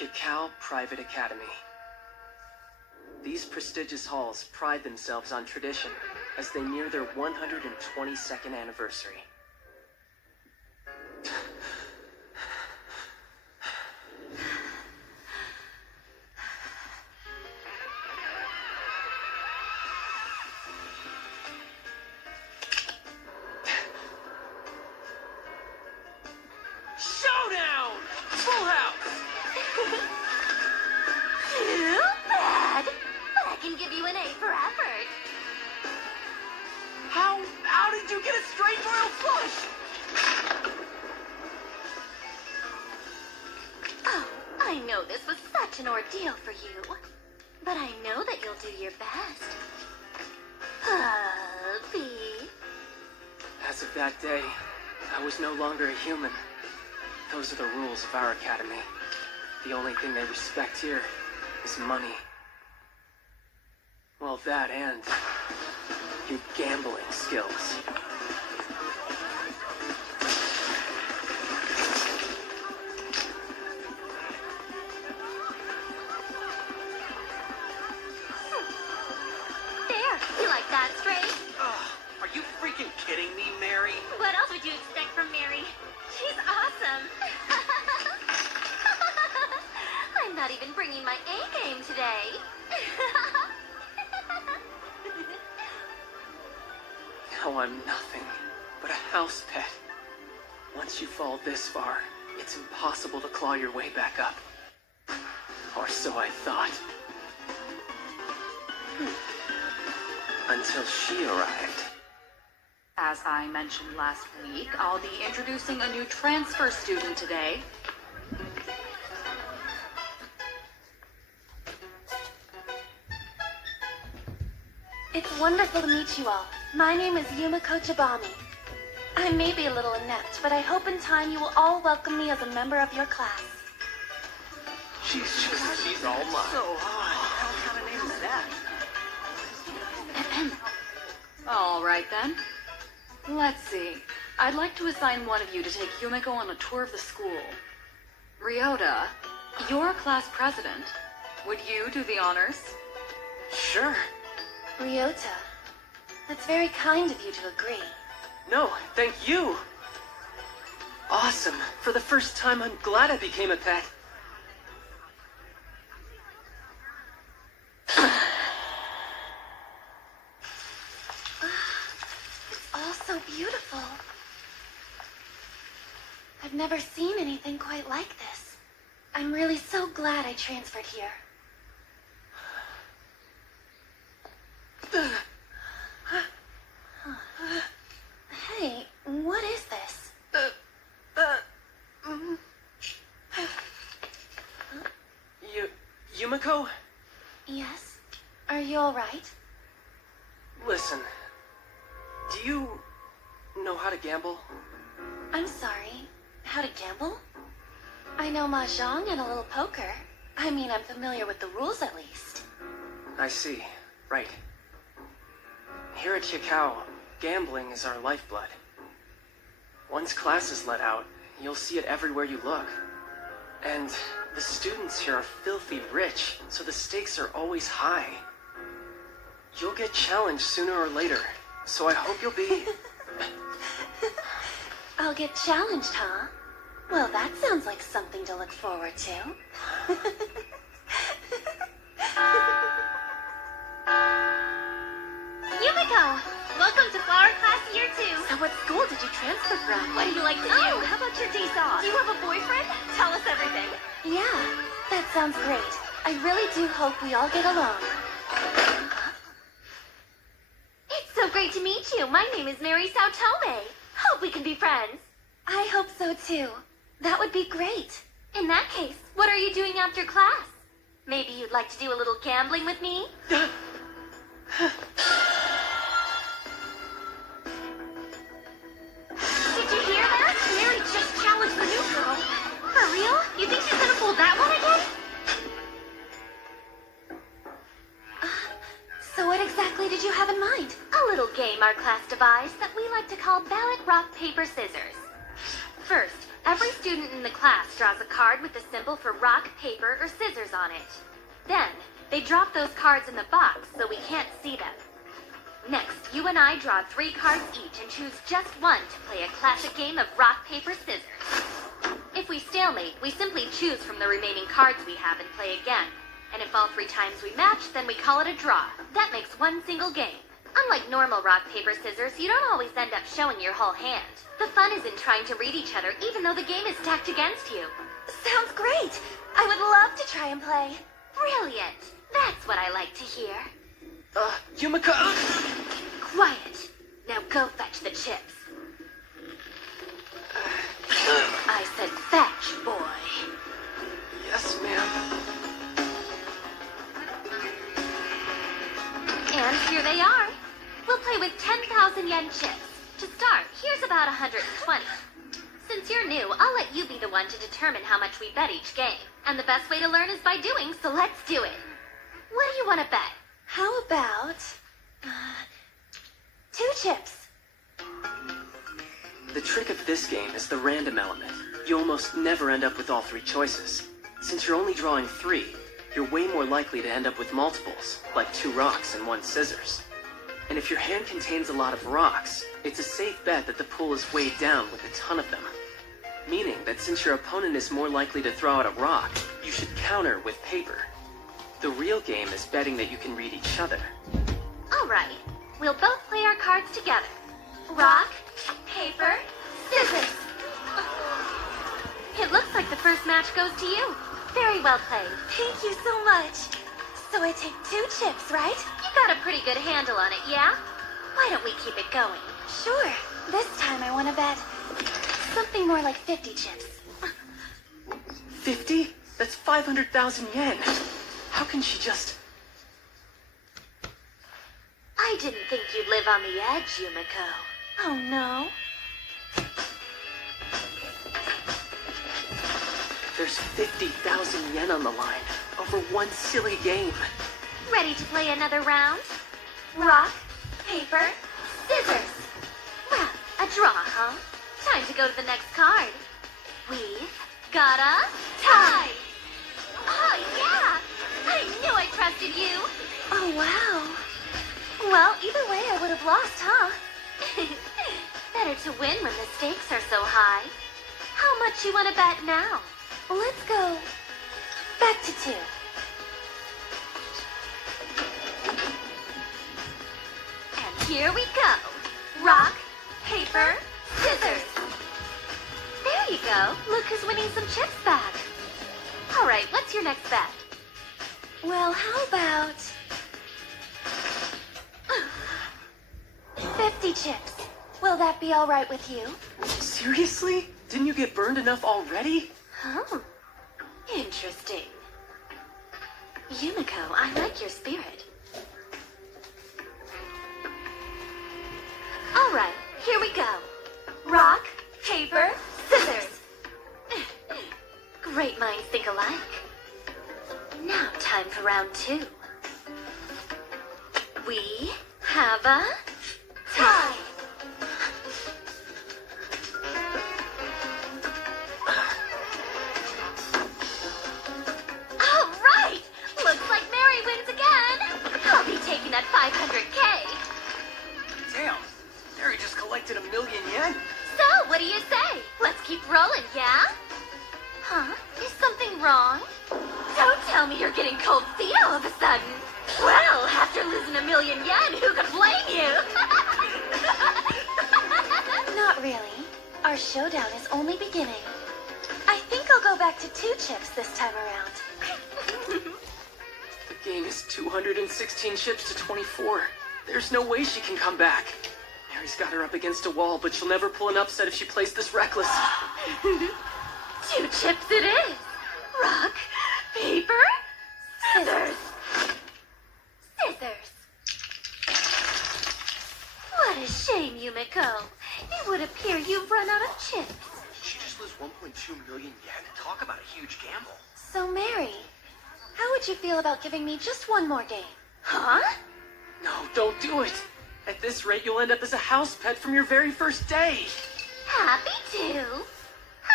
Cacao Private Academy. These prestigious halls pride themselves on tradition as they near their 122nd anniversary. Showdown! Full house! Too bad, but I can give you an A for effort. How did you get a straight royal flush? Oh, I know this was such an ordeal for you, but I know that you'll do your best. B. As of that day, I was no longer a human. Those are the rules of our academy. The only thing they respect here is money. Well, that and your gambling skills. There, you like that straight? Are you freaking kidding me, Mary? What else would you expect from Mary? She's awesome. I'm not even bringing my A game today. Now I'm nothing but a house pet. Once you fall this far, it's impossible to claw your way back up. Or so I thought. Until she arrived. As I mentioned last week, I'll be introducing a new transfer student today. It's wonderful to meet you all. My name is Yumiko Chibami. I may be a little inept, but I hope in time you will all welcome me as a member of your class. She's all mine. So hot. What kind of name is that? All right then. Let's see. I'd like to assign one of you to take Yumiko on a tour of the school. Ryota, you're class president. Would you do the honors? Sure. Ryota, that's very kind of you to agree. No, thank you. Awesome. For the first time, I'm glad I became a pet. It's all so beautiful. I've never seen anything quite like this. I'm really so glad I transferred here. Hey, what is this? Yumiko? Yes? Are you all right? Listen. Do you know how to gamble? I'm sorry. How to gamble? I know mahjong and a little poker. I mean, I'm familiar with the rules at least. I see. Right. Here at Chikao, gambling is our lifeblood. Once class is let out, you'll see it everywhere you look. And the students here are filthy rich, so the stakes are always high. You'll get challenged sooner or later, so I hope you'll be... I'll get challenged, huh? Well, that sounds like something to look forward to. Yumiko! Welcome to Flower Class Year 2. So what school did you transfer from? What do you like to do? Oh, how about your days off? Do you have a boyfriend? Tell us everything. Yeah, that sounds great. I really do hope we all get along. It's so great to meet you. My name is Mary Saotome. Hope we can be friends. I hope so too. That would be great. In that case, what are you doing after class? Maybe you'd like to do a little gambling with me? Did you hear that? Mary just challenged the new girl. For real? You think she's gonna pull that one again? So what exactly did you have in mind? A little game our class devised that we like to call ballot, rock, paper, scissors. First, Every student in the class draws a card with the symbol for rock, paper, or scissors on it. Then, they drop those cards in the box so we can't see them. Next, you and I draw 3 cards each and choose just one to play a classic game of rock, paper, scissors. If we stalemate, we simply choose from the remaining cards we have and play again. And if all 3 times we match, then we call it a draw. That makes one single game. Unlike normal rock, paper, scissors, you don't always end up showing your whole hand. The fun is in trying to read each other even though the game is stacked against you. Sounds great. I would love to try and play. Brilliant. That's what I like to hear. Yumiko! Quiet. Now go fetch the chips. I said fetch, boy. Yes, ma'am. And here they are. We'll play with 10,000 yen chips. To start, here's about 120. Since you're new, I'll let you be the one to determine how much we bet each game. And the best way to learn is by doing, so let's do it. What do you want to bet? How about 2 chips? The trick of this game is the random element. You almost never end up with all 3 choices. Since you're only drawing 3, you're way more likely to end up with multiples, like 2 rocks and 1 scissors. And if your hand contains a lot of rocks, it's a safe bet that the pool is weighed down with a ton of them. Meaning that since your opponent is more likely to throw out a rock, you should counter with paper. The real game is betting that you can read each other. All right. We'll both play our cards together. Rock, paper, scissors. It looks like the first match goes to you. Very well played. Thank you so much. So I take 2 chips, right? You got a pretty good handle on it, yeah? Why don't we keep it going? Sure. This time I want to bet something more like 50 chips. 50? That's 500,000 yen. How can she just... I didn't think you'd live on the edge, Yumiko. Oh no. There's 50,000 yen on the line over one silly game. Ready to play another round? Rock, paper, scissors. Well, a draw, huh? Time to go to the next card. We've got a tie. Oh, yeah. I knew I trusted you. Oh wow. Well, either way I would have lost, huh? Better to win when the stakes are so high. How much you want to bet now? Let's go back to 2. And here we go. Rock, paper, scissors. There you go. Look who's winning some chips back. All right, what's your next bet? Well, how about 50 chips? Will that be all right with you? Seriously? Didn't you get burned enough already? Oh, interesting. Yumiko, I like your spirit. All right, here we go. Rock, paper, scissors. Great minds think alike. Now time for round 2. We have a tie. All right! Looks like Mary wins again. I'll be taking that 500K. Damn, Mary just collected 1,000,000 yen. So, what do you say? Let's keep rolling, yeah? Huh? Is something wrong? Don't tell me you're getting cold feet all of a sudden. Well, after losing 1,000,000 yen, who could blame you? Not really. Our showdown is only beginning. I think I'll go back to 2 chips this time around. The game is 216 chips to 24. There's no way she can come back. Mary's got her up against a wall, but she'll never pull an upset if she plays this reckless. 2 chips it is. Rock, paper, scissors. Scissors. What a shame, Yumiko. It would appear you've run out of chips. She just lose 1.2 million yen. Talk about a huge gamble. So, Mary, how would you feel about giving me just one more game? Huh? No, don't do it. At this rate, you'll end up as a house pet from your very first day. Happy to.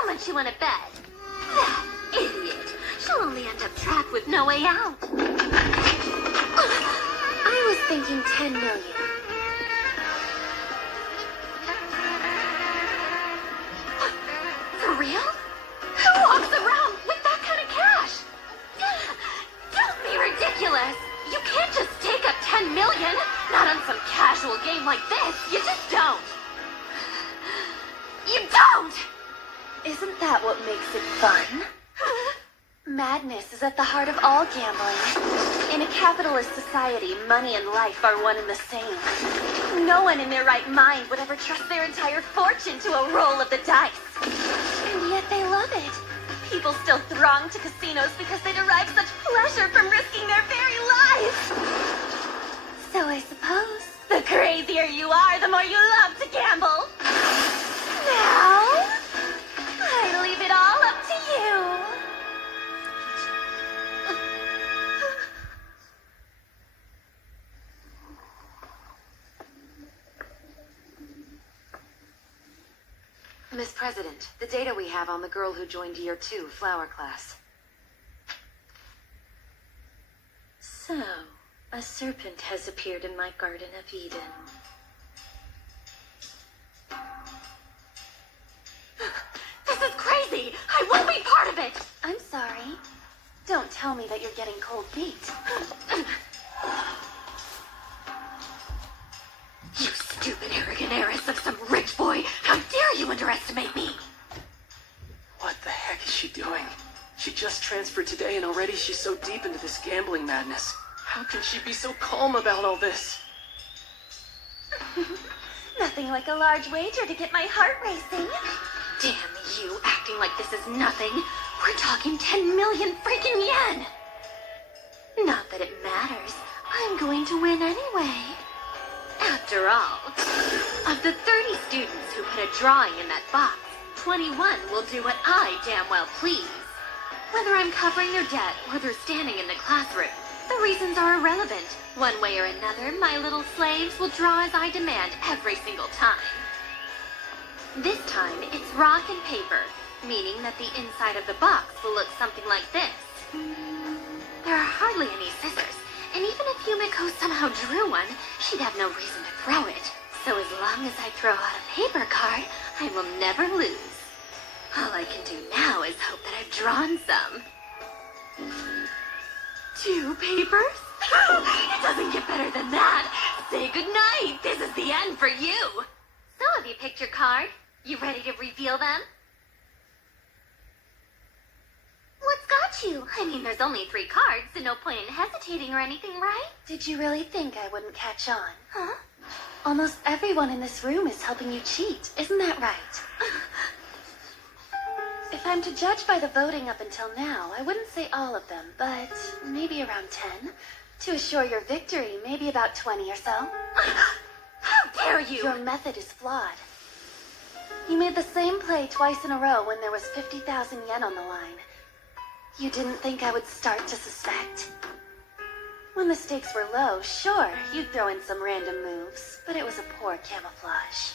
How much you want to bet? That idiot. She'll only end up trapped with no way out. I was thinking 10 million. For real? Who walks around with that kind of cash? Don't be ridiculous. You can't just take up 10 million. Not on some casual game like this. You just don't. You don't! Isn't that what makes it fun? Madness is at the heart of all gambling. In a capitalist society, money and life are one and the same. No one in their right mind would ever trust their entire fortune to a roll of the dice. And yet they love it. People still throng to casinos because they derive such pleasure from risking their very lives. So I suppose the crazier you are, the more you love to gamble. Now, I leave it all up to you. Miss President, the data we have on the girl who joined Year 2 flower class. So, a serpent has appeared in my Garden of Eden. This is crazy! I won't be part of it! I'm sorry. Don't tell me that you're getting cold feet. You stupid, arrogant heiress of some rich boy! How dare you underestimate me! What the heck is she doing? She just transferred today and already she's so deep into this gambling madness. How can she be so calm about all this? Nothing like a large wager to get my heart racing. Damn you, acting like this is nothing. We're talking 10 million freaking yen! Not that it matters. I'm going to win anyway. After all, of the 30 students who put a drawing in that box, 21 will do what I damn well please. Whether I'm covering their debt or they're standing in the classroom, the reasons are irrelevant. One way or another, my little slaves will draw as I demand every single time. This time, it's rock and paper, meaning that the inside of the box will look something like this. There are hardly any scissors, and even if Yumiko somehow drew one, she'd have no reason to throw it. So as long as I throw out a paper card, I will never lose. All I can do now is hope that I've drawn some. 2 papers? It doesn't get better than that. Say goodnight. This is the end for you. So have you picked your card? You ready to reveal them? What's got you? I mean, there's only 3 cards, so no point in hesitating or anything, right? Did you really think I wouldn't catch on? Huh? Almost everyone in this room is helping you cheat, isn't that right? If I'm to judge by the voting up until now, I wouldn't say all of them, but maybe around 10. To assure your victory, maybe about 20 or so. How dare you! Your method is flawed. You made the same play twice in a row when there was 50,000 yen on the line. You didn't think I would start to suspect? When the stakes were low, sure, you'd throw in some random moves, but it was a poor camouflage.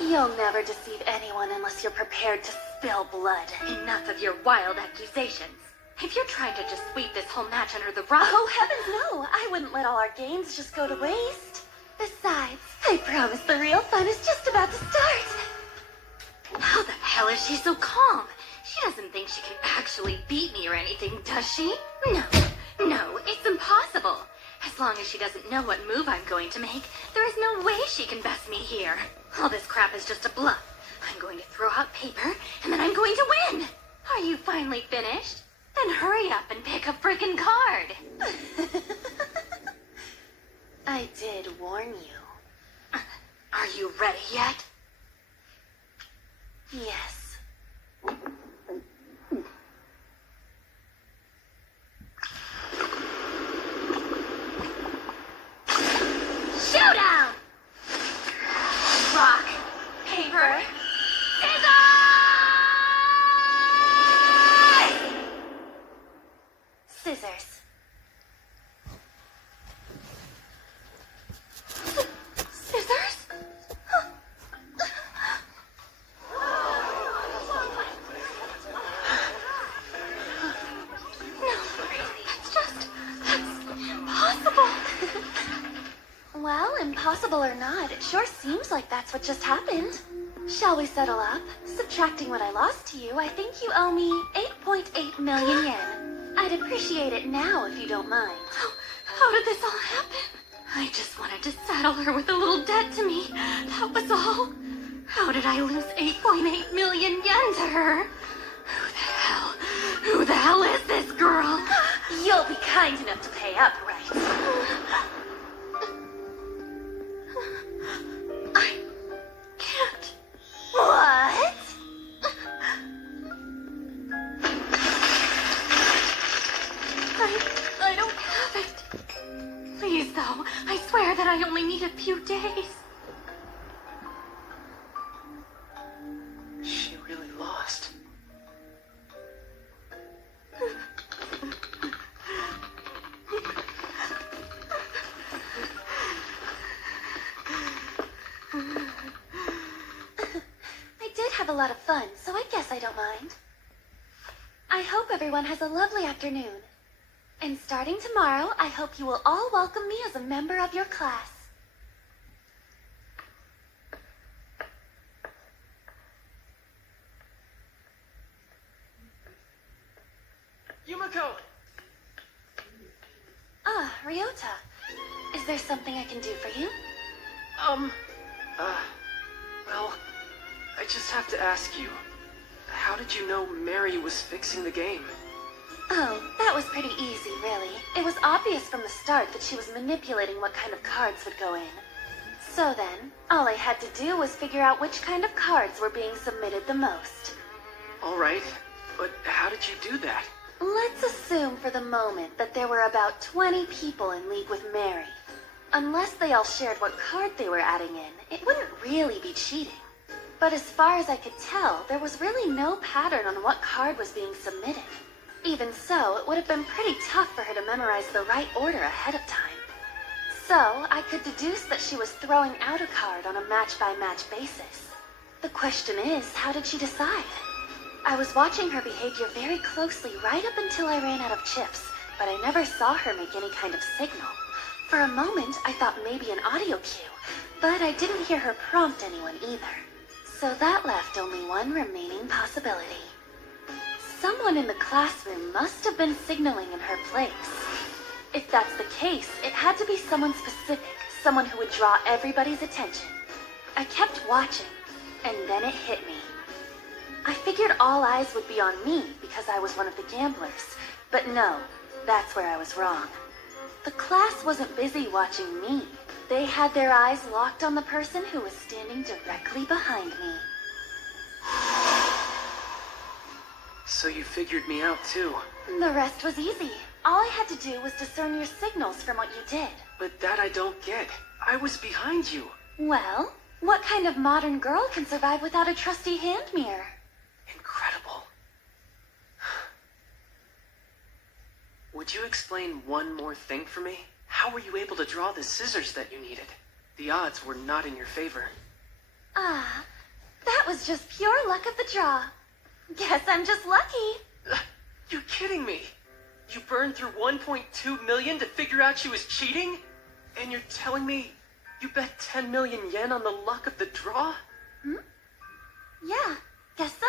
You'll never deceive anyone unless you're prepared to spill blood. Enough of your wild accusations. If you're trying to just sweep this whole match under the rug... Oh, heavens no! I wouldn't let all our games just go to waste. Besides, I promise the real fun is just about to start. How the hell is she so calm? She doesn't think she can actually beat me or anything, does she? No, it's impossible. As long as she doesn't know what move I'm going to make, there is no way she can best me here. All this crap is just a bluff. I'm going to throw out paper, and then I'm going to win! Are you finally finished? Then hurry up and pick a frickin' card! I did warn you. Are you ready yet? Yes. Showdown! Rock, paper, Scissors. Scissors? impossible or not, it sure seems like that's what just happened. Shall we settle up? Subtracting what I lost to you, I think you owe me 8.8 million yen. I'd appreciate it now if you don't mind. How did this all happen? I just wanted to saddle her with a little debt to me. That was all. How did I lose 8.8 million yen to her? Who the hell is this girl? You'll be kind enough to pay up, right? I can't. What? I don't have it. Please, though, I swear that I only need a few days. She really lost. I did have a lot of fun, so I guess I don't mind. I hope everyone has a lovely afternoon. And starting tomorrow, I hope you will all welcome me as a member of your class. Yumiko! Ah, Ryota. Is there something I can do for you? Well, I just have to ask you, how did you know Mary was fixing the game? Oh, that was pretty easy, really. It was obvious from the start that she was manipulating what kind of cards would go in. So then, all I had to do was figure out which kind of cards were being submitted the most. Alright, but how did you do that? Let's assume for the moment that there were about 20 people in league with Mary. Unless they all shared what card they were adding in, it wouldn't really be cheating. But as far as I could tell, there was really no pattern on what card was being submitted. Even so, it would have been pretty tough for her to memorize the right order ahead of time. So, I could deduce that she was throwing out a card on a match-by-match basis. The question is, how did she decide? I was watching her behavior very closely right up until I ran out of chips, but I never saw her make any kind of signal. For a moment, I thought maybe an audio cue, but I didn't hear her prompt anyone either. So that left only one remaining possibility. Someone in the classroom must have been signaling in her place. If that's the case, it had to be someone specific, someone who would draw everybody's attention. I kept watching, and then it hit me. I figured all eyes would be on me because I was one of the gamblers, but no, that's where I was wrong. The class wasn't busy watching me. They had their eyes locked on the person who was standing directly behind me. So you figured me out too. The rest was easy. All I had to do was discern your signals from what you did. But that I don't get. I was behind you. Well, what kind of modern girl can survive without a trusty hand mirror? Incredible. Would you explain one more thing for me? How were you able to draw the scissors that you needed? The odds were not in your favor. Ah, that was just pure luck of the draw. Guess I'm just lucky. You're kidding me. You burned through 1.2 million to figure out she was cheating? And you're telling me you bet 10 million yen on the luck of the draw? Yeah, guess so.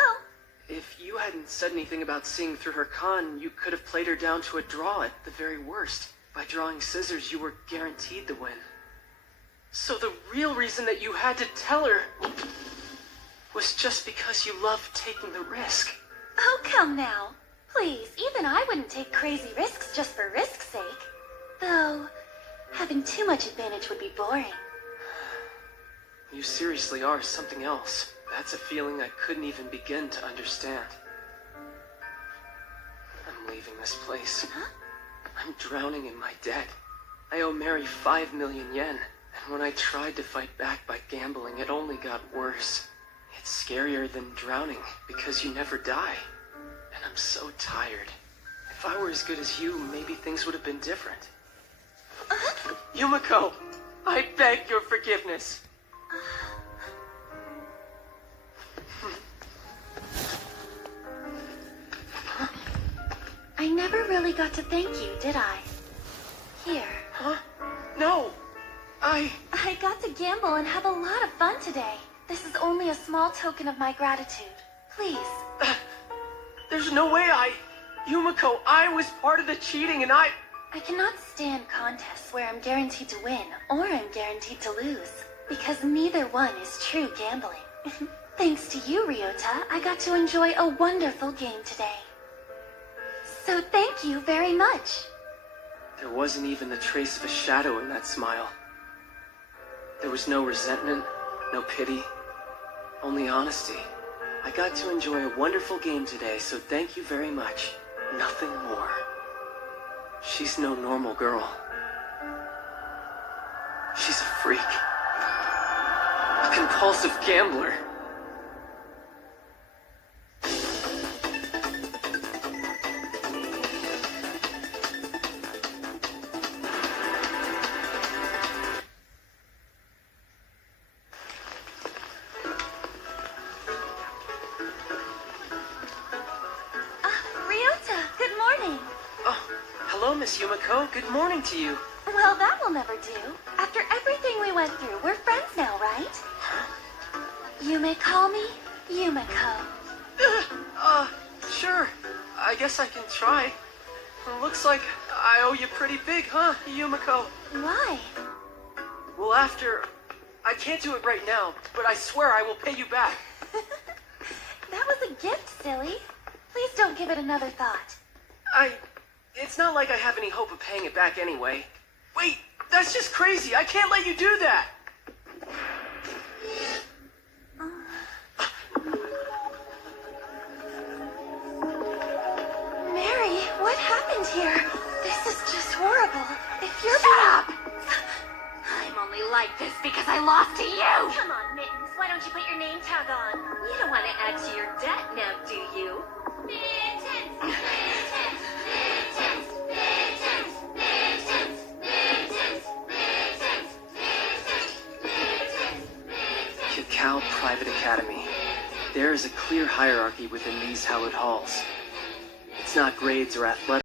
If you hadn't said anything about seeing through her con, you could have played her down to a draw at the very worst. By drawing scissors, you were guaranteed the win. So the real reason that you had to tell her was just because you loved taking the risk. Oh, come now. Please, even I wouldn't take crazy risks just for risk's sake. Though, having too much advantage would be boring. You seriously are something else. That's a feeling I couldn't even begin to understand. I'm leaving this place. Huh? I'm drowning in my debt. I owe Mary 5 million yen, and when I tried to fight back by gambling, it only got worse. It's scarier than drowning, because you never die. And I'm so tired. If I were as good as you, maybe things would have been different. Yumiko, I beg your forgiveness. I never really got to thank you, did I? Here. Huh? No! I got to gamble and have a lot of fun today. This is only a small token of my gratitude. Please. There's no way Yumiko, I was part of the cheating and I cannot stand contests where I'm guaranteed to win or I'm guaranteed to lose, because neither one is true gambling. Thanks to you, Ryota, I got to enjoy a wonderful game today. So thank you very much. There wasn't even the trace of a shadow in that smile. There was no resentment, no pity, only honesty. I got to enjoy a wonderful game today, so thank you very much. Nothing more. She's no normal girl. She's a freak. A compulsive gambler. Ryota, good morning. Oh, hello, Miss Yumiko. Good morning to you. Well, that will never do. After everything we went through, we're friends now, right? You may call me Yumiko. Sure. I guess I can try. Looks like I owe you pretty big, huh, Yumiko? Why? Well, I can't do it right now, but I swear I will pay you back. That was a gift, silly. Please don't give it another thought. It's not like I have any hope of paying it back anyway. Wait, that's just crazy. I can't let you do that. Mary, what happened here? This is just horrible. If you're Shut up! I'm only like this because I lost to you! Come on, Mittens. Why don't you put your name tag on? You don't want to add to your debt now, do you? Mittens! Cacao Private Academy. There is a clear hierarchy within these hallowed halls. It's not grades or athletics.